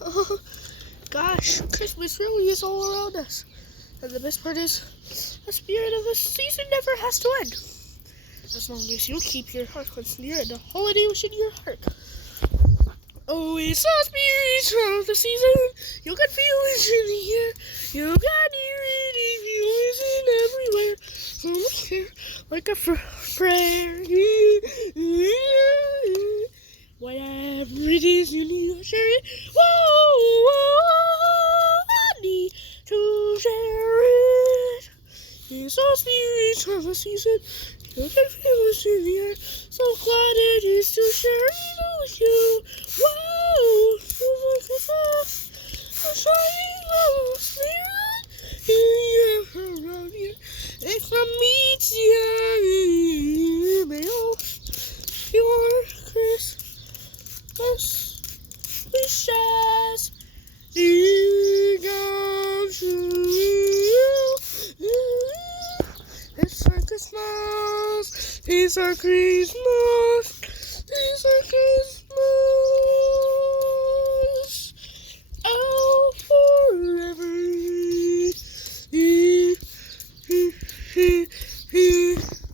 Oh, gosh, Christmas really is all around us. And the best part is, the spirit of the season never has to end. As long as you keep your heart clear and the holiday wish in your heart. Oh, it's the spirit of the season. You can feel it in the air. You can hear it if you listen everywhere. From here, like a prayer. Whatever it is you need to share it. Whoa, I need to share it. It's the spirit of the season. You can feel it in the air. So glad it is to share it with you. Whoa, I'm shining little spirit in the air around here. And from me to you, may all your Christmas wishes you come true. It's our Christmas. It's our Christmas. It's our Christmas.